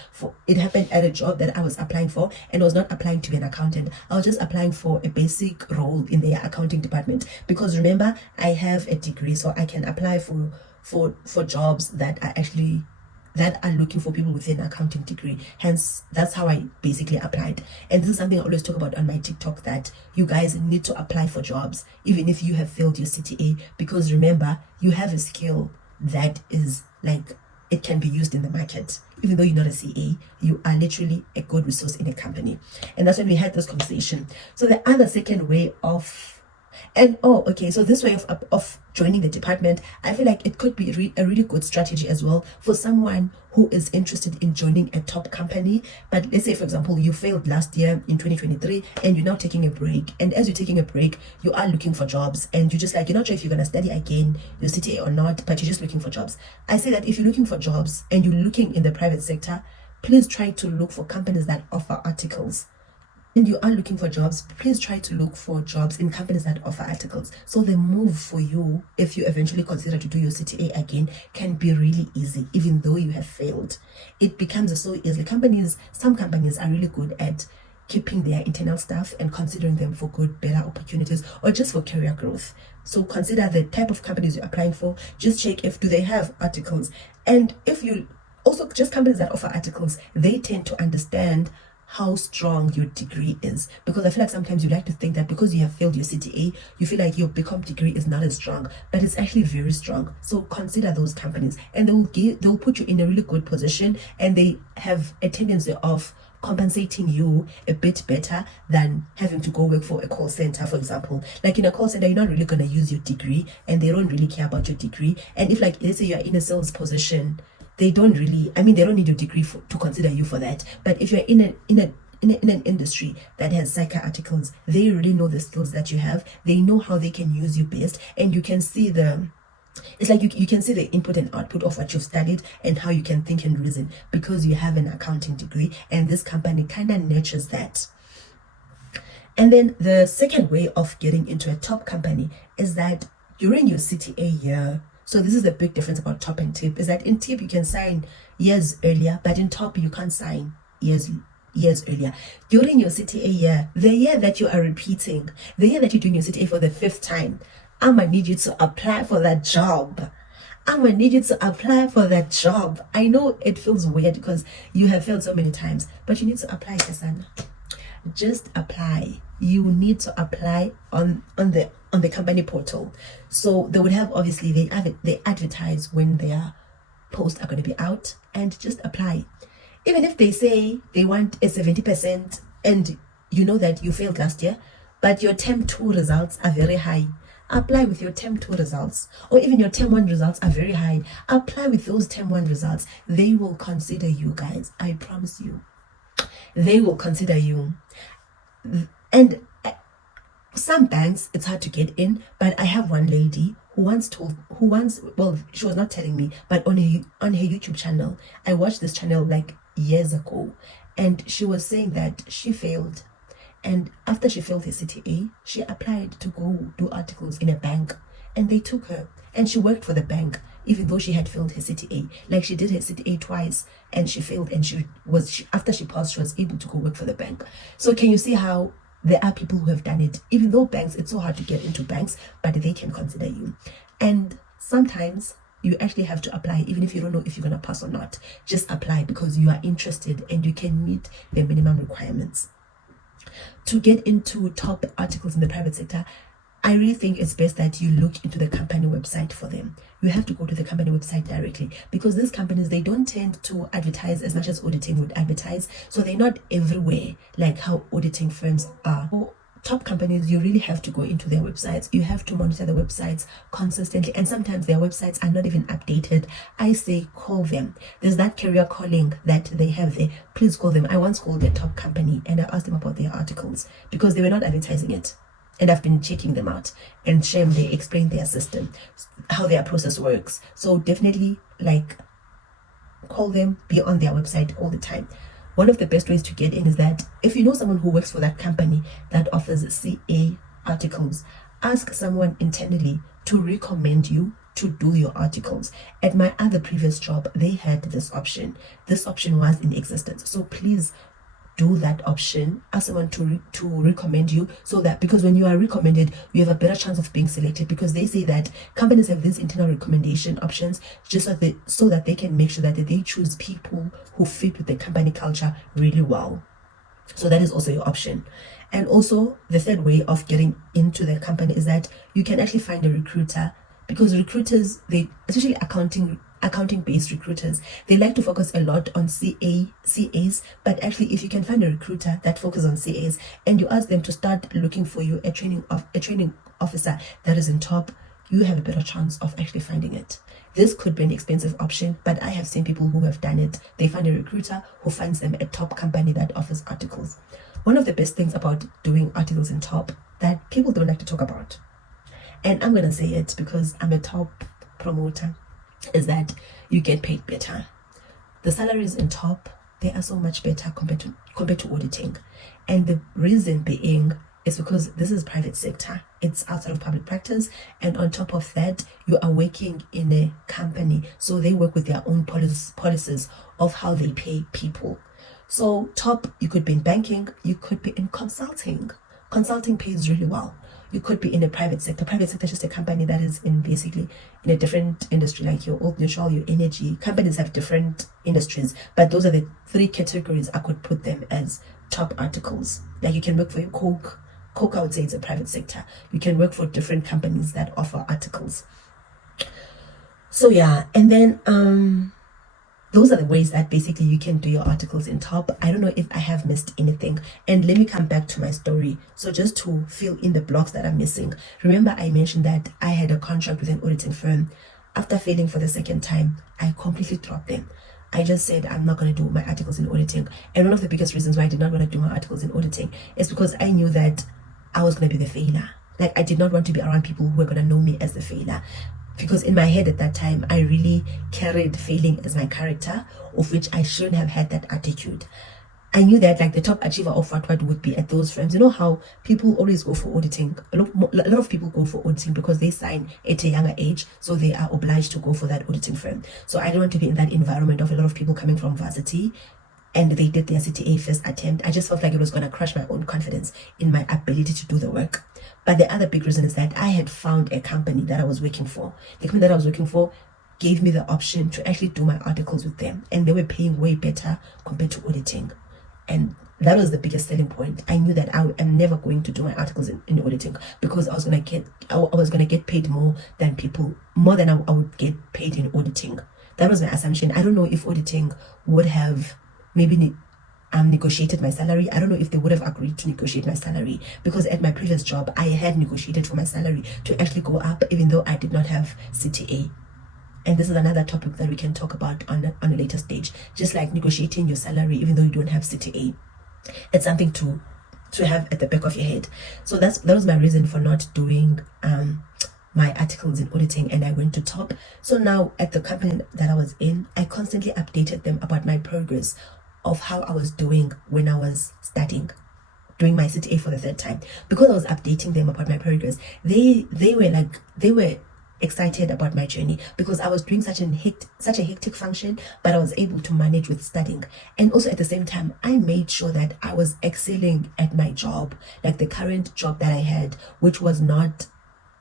It happened at a job that I was applying for, and I was not applying to be an accountant. I was just applying for a basic role in their accounting department, because remember, I have a degree, so I can apply for jobs that are looking for people with an accounting degree. Hence, that's how I basically applied. And this is something I always talk about on my TikTok, that you guys need to apply for jobs even if you have failed your CTA, because remember, you have a skill that is like, it can be used in the market. Even though you're not a CA, you are literally a good resource in a company. And that's when we had this conversation. So the other second way so this way of joining the department, I feel like it could be a really good strategy as well for someone who is interested in joining a top company. But let's say, for example, you failed last year in 2023 and you're now taking a break. And as you're taking a break, you are looking for jobs, and you're just like, you're not sure if you're going to study again your CTA or not, but you're just looking for jobs. I say that if you're looking for jobs and you're looking in the private sector, please try to look for companies that offer articles. and you are looking for jobs, please try to look for jobs in companies that offer articles. So the move for you, if you eventually consider to do your CTA again, can be really easy, even though you have failed. It becomes so easy. Some companies are really good at keeping their internal staff and considering them for good, better opportunities or just for career growth. So consider the type of companies you're applying for. Just check if do they have articles. And if you also, just companies that offer articles, they tend to understand how strong your degree is, because I feel like sometimes you like to think that because you have failed your CTA, you feel like your BCom degree is not as strong, but it's actually very strong. So consider those companies, and they'll put you in a really good position, and they have a tendency of compensating you a bit better than having to go work for a call center, for example. Like in a call center, you're not really going to use your degree, and they don't really care about your degree. And if, like, let's say you're in a sales position, they don't need your degree to consider you for that. But if you're in an industry that has psycho articles, they really know the skills that you have. They know how they can use you best, and you can see you can see the input and output of what you've studied and how you can think and reason, because you have an accounting degree, and this company kind of nurtures that. And then the second way of getting into a top company is that during your CTA year. So this is the big difference about TOPP and TIPP, is that in TIPP you can sign years earlier, but in TOPP you can't sign years earlier. During your CTA year, the year that you are repeating, the year that you're doing your CTA for the 5th time, I'm gonna need you to apply for that job. I know it feels weird because you have failed so many times, but you need to apply, Kasana. Just apply. You need to apply on the company portal. So they would have, obviously they advertise when their posts are going to be out, and just apply. Even if they say they want a 70% and you know that you failed last year, but your term 2 results are very high, apply with your term 2 results. Or even your term 1 results are very high, apply with those term 1 results. They will consider you, guys. I promise you, they will consider you. And some banks, it's hard to get in, but I have one lady who once, she was not telling me, but on her YouTube channel, I watched this channel like years ago, and she was saying that she failed, and after she failed her CTA, she applied to go do articles in a bank, and they took her, and she worked for the bank even though she had failed her CTA. Like, she did her CTA twice and she failed, and after she passed, she was able to go work for the bank. So can you see how there are people who have done it? Even though banks, it's so hard to get into banks, but they can consider you. And sometimes you actually have to apply even if you don't know if you're going to pass or not. Just apply because you are interested and you can meet the minimum requirements. To get into top articles in the private sector, I really think it's best that you look into the company website for them. You have to go to the company website directly, because these companies, they don't tend to advertise as much as auditing would advertise. So they're not everywhere like how auditing firms are. For top companies, you really have to go into their websites. You have to monitor the websites consistently, and sometimes their websites are not even updated. I say call them. There's that career calling that they have there. Please call them. I once called a top company and I asked them about their articles because they were not advertising it. And I've been checking them out, and shame, they explain their system, how their process works. So definitely, like, call them, be on their website all the time. One of the best ways to get in is that if you know someone who works for that company that offers CA articles, ask someone internally to recommend you to do your articles. At my other previous job, they had this option. This option was in existence. So please do that option. Ask someone to recommend you, so that, because when you are recommended, you have a better chance of being selected, because they say that companies have these internal recommendation options just so that they can make sure that they choose people who fit with the company culture really well. So that is also your option. And also, the third way of getting into the company is that you can actually find a recruiter, because recruiters, especially accounting-based recruiters, they like to focus a lot on CAs, but actually, if you can find a recruiter that focuses on CAs and you ask them to start looking for you a training officer that is in TOPP, you have a better chance of actually finding it. This could be an expensive option, but I have seen people who have done it. They find a recruiter who finds them a top company that offers articles. One of the best things about doing articles in TOPP that people don't like to talk about, and I'm going to say it because I'm a TOPP promoter, is that you get paid better. The salaries in TOPP they are so much better compared to auditing. And the reason being is because this is private sector. It's outside of public practice, and on top of that, you are working in a company, so they work with their own policies of how they pay people. So TOPP, you could be in banking, you could be in consulting. Consulting pays really well. You could be in a private sector. Private sector is just a company that is in basically in a different industry, like your old neutral, your energy. Companies have different industries, but those are the three categories I could put them as top articles. Like you can work for your Coke. Coke, I would say it's a private sector. You can work for different companies that offer articles. So yeah, and then those are the ways that basically you can do your articles in TOPP. I don't know if I have missed anything. And let me come back to my story. So just to fill in the blocks that I'm missing. Remember I mentioned that I had a contract with an auditing firm. After failing for the second time, I completely dropped them. I just said I'm not going to do my articles in auditing. And one of the biggest reasons why I did not want to do my articles in auditing is because I knew that I was going to be the failure. Like I did not want to be around people who were going to know me as the failure. Because in my head at that time, I really carried failing as my character, of which I shouldn't have had that attitude. I knew that like the top achiever of what would be at those firms. You know how people always go for auditing. A lot of people go for auditing because they sign at a younger age, so they are obliged to go for that auditing firm. So I didn't want to be in that environment of a lot of people coming from varsity and they did their CTA first attempt. I just felt like it was going to crush my own confidence in my ability to do the work. But the other big reason is that I had found a company that I was working for. The company that I was working for gave me the option to actually do my articles with them, and they were paying way better compared to auditing. And that was the biggest selling point. I knew that I am never going to do my articles in auditing because I was gonna get paid more than I would get paid in auditing. That was my assumption. I don't know if auditing would have maybe negotiated my salary. I don't know if they would have agreed to negotiate my salary, because at my previous job I had negotiated for my salary to actually go up even though I did not have CTA. And this is another topic that we can talk about on a later stage, just like negotiating your salary even though you don't have CTA. It's something to have at the back of your head. So that was my reason for not doing my articles in auditing, and I went to TOPP. So now at the company that I was in, I constantly updated them about my progress of how I was doing when I was studying, doing my CTA for the third time. Because I was updating them about my progress, they were excited about my journey, because I was doing such a hectic function, but I was able to manage with studying. And also at the same time, I made sure that I was excelling at my job, like the current job that I had, which was not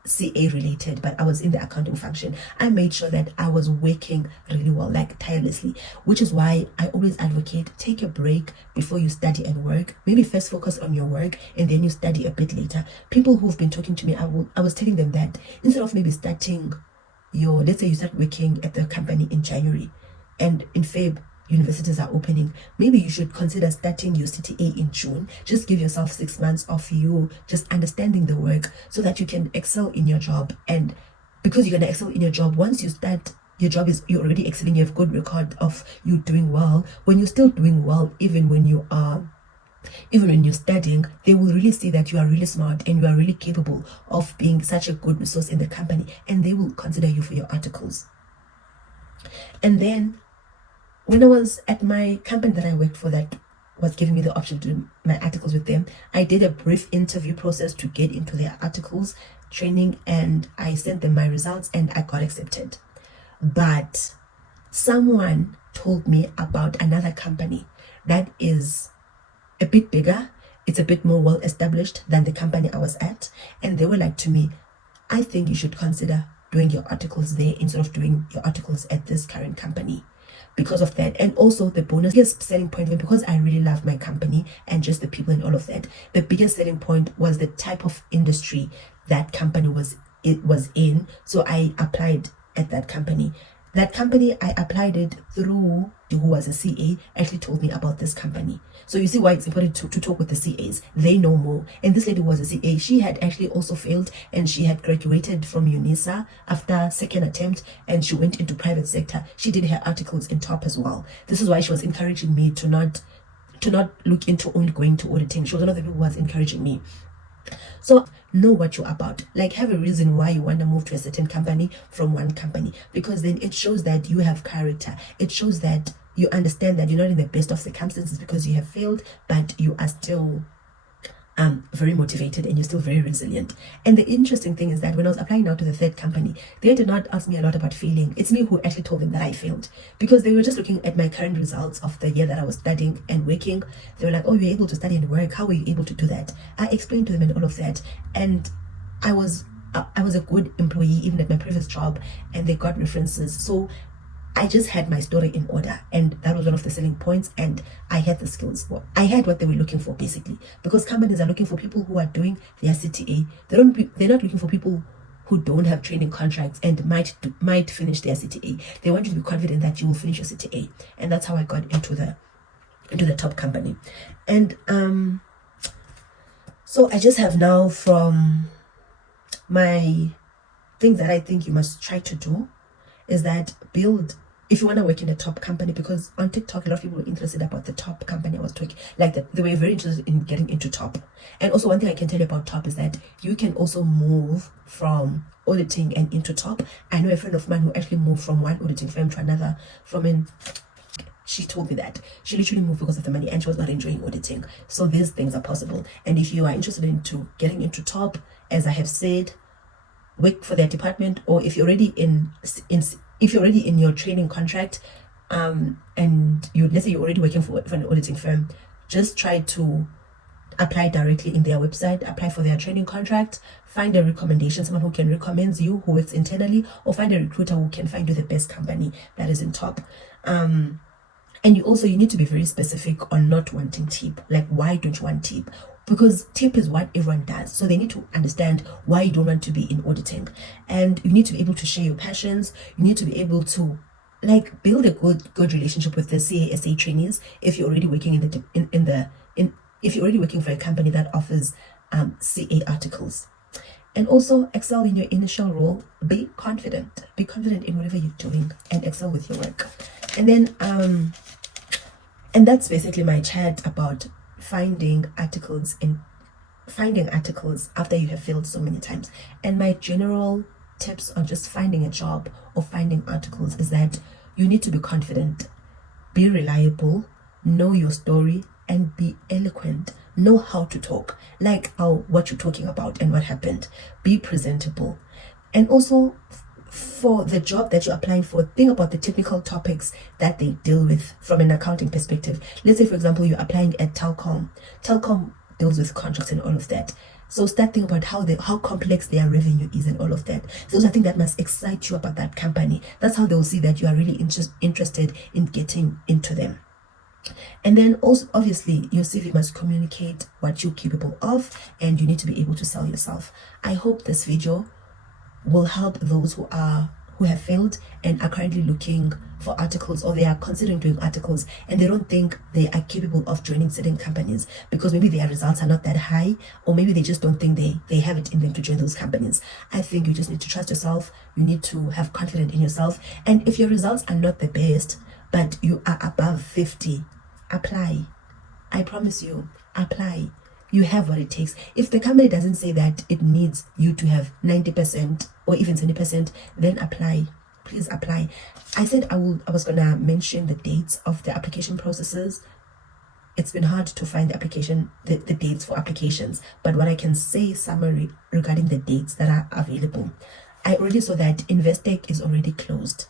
CA related, but I was in the accounting function. I made sure that I was working really well, like tirelessly, which is why I always advocate take a break before you study and work. Maybe first focus on your work and then you study a bit later. People who've been talking to me, I was telling them that instead of maybe starting let's say you start working at the company in January and in Feb universities are opening, maybe you should consider starting your CTA in June. Just give yourself 6 months of you just understanding the work so that you can excel in your job. And because you're going to excel in your job, once you start your job, you're already excelling, you have good record of you doing well. When you're still doing well, even when you're studying, they will really see that you are really smart and you are really capable of being such a good resource in the company, and they will consider you for your articles. And then when I was at my company that I worked for that was giving me the option to do my articles with them, I did a brief interview process to get into their articles training, and I sent them my results and I got accepted. But someone told me about another company that is a bit bigger, it's a bit more well established than the company I was at, and they were like to me, I think you should consider doing your articles there instead of doing your articles at this current company. Because of that, and also the biggest selling point, because I really love my company and just the people and all of that, the biggest selling point was the type of industry that company was in. So I applied at that company. That company, I applied it through who was a CA, actually told me about this company. So you see why it's important to talk with the CAs. They know more. And this lady was a CA. She had actually also failed, and she had graduated from UNISA after second attempt, and she went into private sector. She did her articles in TOPP as well. This is why she was encouraging me to not look into only going to auditing. She was one of the people who was encouraging me. So know what you're about. Like, have a reason why you want to move to a certain company from one company, because then it shows that you have character. It shows that you understand that you're not in the best of circumstances because you have failed, but you are still very motivated and you're still very resilient. And the interesting thing is that when I was applying now to the third company, they did not ask me a lot about failing. It's me who actually told them that I failed, because they were just looking at my current results of the year that I was studying and working. They were like, oh, you're able to study and work. How were you able to do that? I explained to them and all of that. And I was a good employee even at my previous job, and they got references. So I just had my story in order, and that was one of the selling points, and I had the skills. I had what they were looking for, basically, because companies are looking for people who are doing their CTA. They're not looking for people who don't have training contracts and might finish their CTA. They want you to be confident that you will finish your CTA, and that's how I got into the TOPP company. And so I just have now, from my things that I think you must try to do, is that build, if you want to work in a top company, because on TikTok a lot of people were interested about the top company I was talking, like that they were very interested in getting into TOPP. And also one thing I can tell you about TOPP is that you can also move from auditing and into TOPP. I know a friend of mine who actually moved from one auditing firm to another. She told me that she literally moved because of the money and she was not enjoying auditing. So these things are possible. And if you are interested into getting into TOPP, as I have said, work for their department, or if you're already in your training contract, and let's say you're already working for an auditing firm, just try to apply directly in their website, apply for their training contract, find a recommendation, someone who can recommend you, who works internally, or find a recruiter who can find you the best company that is in TOPP. And you need to be very specific on not wanting TIPP. Like, why don't you want TIPP? Because TIPP is what everyone does. So they need to understand why you don't want to be in auditing. And you need to be able to share your passions. You need to be able to build a good relationship with the CASA trainees if you're already working if you're already working for a company that offers CA articles. And also excel in your initial role. Be confident. Be confident in whatever you're doing and excel with your work. And then and that's basically my chat about finding articles after you have failed so many times. And my general tips on just finding a job or finding articles is that you need to be confident, be reliable, know your story, and be eloquent. Know how to talk, what you're talking about and what happened. Be presentable. And also, for the job that you're applying for, think about the technical topics that they deal with from an accounting perspective. Let's say, for example, you're applying at Telkom. Telkom deals with contracts and all of that. So start thinking about how complex their revenue is and all of that. Those are things that must excite you about that company. That's how they'll see that you are really interested in getting into them. And then also, obviously, your CV must communicate what you're capable of, and you need to be able to sell yourself. I hope this video will help those who have failed and are currently looking for articles, or they are considering doing articles and they don't think they are capable of joining certain companies because maybe their results are not that high, or maybe they just don't think they have it in them to join those companies. I think you just need to trust yourself. You need to have confidence in yourself. And if your results are not the best, but you are above 50, apply. I promise you, apply. You have what it takes. If the company doesn't say that it needs you to have 90% or even 70%, then apply. Please apply. I said I was gonna mention the dates of the application processes. It's been hard to find the dates for applications, but what I can say summary regarding the dates that are available. I already saw that Investec is already closed.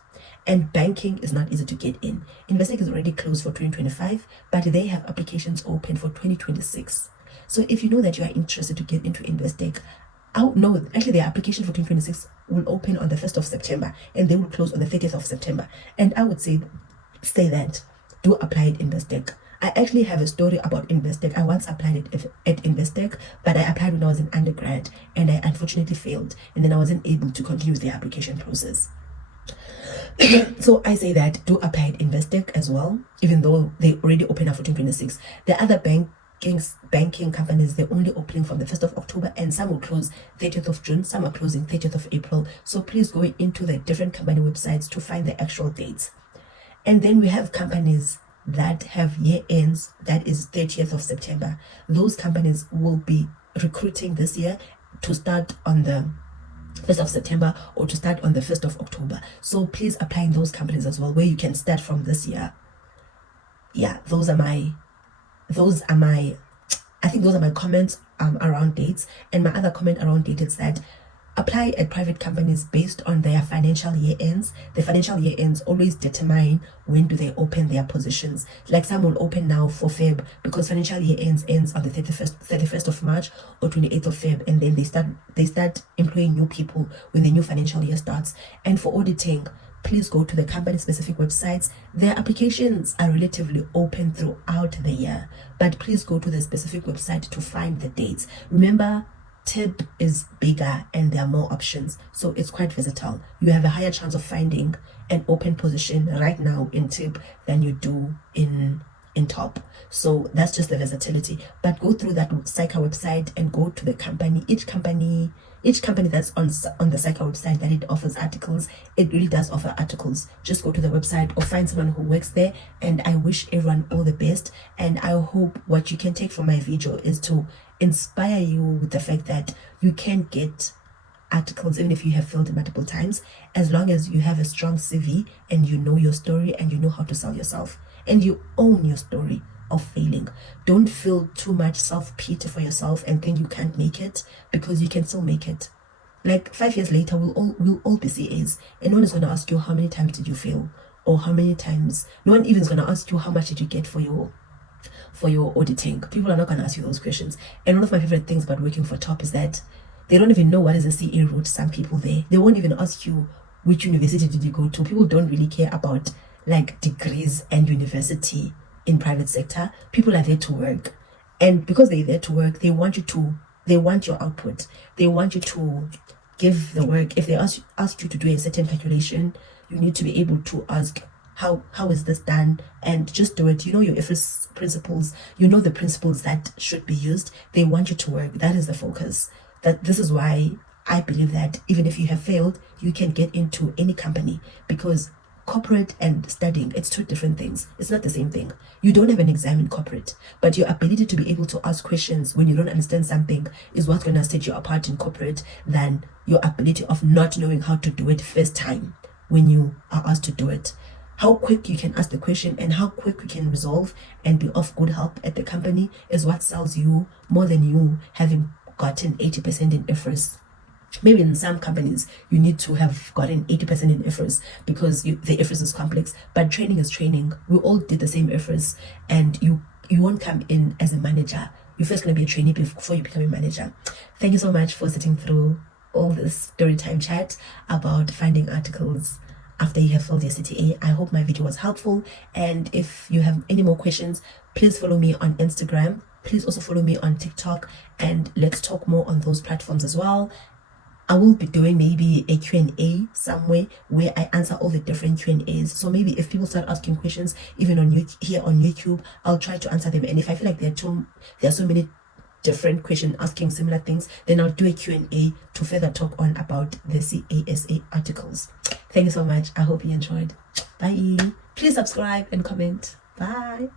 And banking is not easy to get in. Investec is already closed for 2025, but they have applications open for 2026. So if you know that you are interested to get into Investec, actually their application for 2026 will open on the 1st of September and they will close on the 30th of September. And I would say that do apply at Investec. I actually have a story about Investec. I once applied at Investec, but I applied when I was in undergrad and I unfortunately failed, and then I wasn't able to continue with the application process. So I say that do apply at Investec as well, even though they already open up for 2026. The other banking companies, they're only opening from the 1st of October, and some will close 30th of June, some are closing 30th of April. So please go into the different company websites to find the actual dates. And then we have companies that have year ends, that is 30th of September. Those companies will be recruiting this year to start on the 1st of September or to start on the 1st of October. So please apply in those companies as well, where you can start from this year. yeah, those are my I think those are my comments around dates. And my other comment around date is that apply at private companies based on their financial year ends. The financial year ends always determine when do they open their positions. Like some will open now for Feb because financial year ends on the 31st of March or 28th of Feb, and then they start employing new people when the new financial year starts. And for auditing, please go to the company specific websites. Their applications are relatively open throughout the year, but please go to the specific website to find the dates. Remember, TIPP is bigger and there are more options, so it's quite versatile. You have a higher chance of finding an open position right now in TIPP than you do in TOPP. So that's just the versatility. But go through that Psycha website and go to the company. Each company that's on the Psycha website that it offers articles, it really does offer articles. Just go to the website or find someone who works there. And I wish everyone all the best. And I hope what you can take from my video is to inspire you with the fact that you can get articles even if you have failed multiple times, as long as you have a strong CV and you know your story and you know how to sell yourself and you own your story of failing. Don't feel too much self-pity for yourself and think you can't make it, because you can still make it. Like 5 years later, we'll all be CAs, and no one is going to ask you how many times did you fail, or how many times. No one even is going to ask you how much did you get for your auditing. People are not going to ask you those questions. And one of my favorite things about working for TOPP is that they don't even know what is a CA route. Some people there, they won't even ask you which university did you go to. People don't really care about like degrees and university in private sector. People are there to work, and because they're there to work, they want your output. They want you to give the work. If they ask you to do a certain calculation, you need to be able to ask, how is this done, and just do it. You know your IFRS principles, you know the principles that should be used. They want you to work. That is the focus. This is why I believe that even if you have failed, you can get into any company, because corporate and studying, it's two different things. It's not the same thing. You don't have an exam in corporate, but your ability to be able to ask questions when you don't understand something is what's going to set you apart in corporate than your ability of not knowing how to do it first time when you are asked to do it. How quick you can ask the question and how quick you can resolve and be of good help at the company is what sells you more than you having gotten 80% in IFRS. Maybe in some companies you need to have gotten 80% in IFRS because the IFRS is complex, but training is training. We all did the same IFRS, and you won't come in as a manager. You're first going to be a trainee before you become a manager. Thank you so much for sitting through all this story time chat about finding articles after you have filled your CTA. I hope my video was helpful, and if you have any more questions, please follow me on Instagram. Please also follow me on TikTok, and let's talk more on those platforms as well. I will be doing maybe a Q&A somewhere where I answer all the different Q&As. So maybe if people start asking questions, even on here on YouTube, I'll try to answer them. And if I feel like there are so many different questions asking similar things, then I'll do a Q&A to further talk on about the CASA articles. Thank you so much. I hope you enjoyed. Bye. Please subscribe and comment. Bye.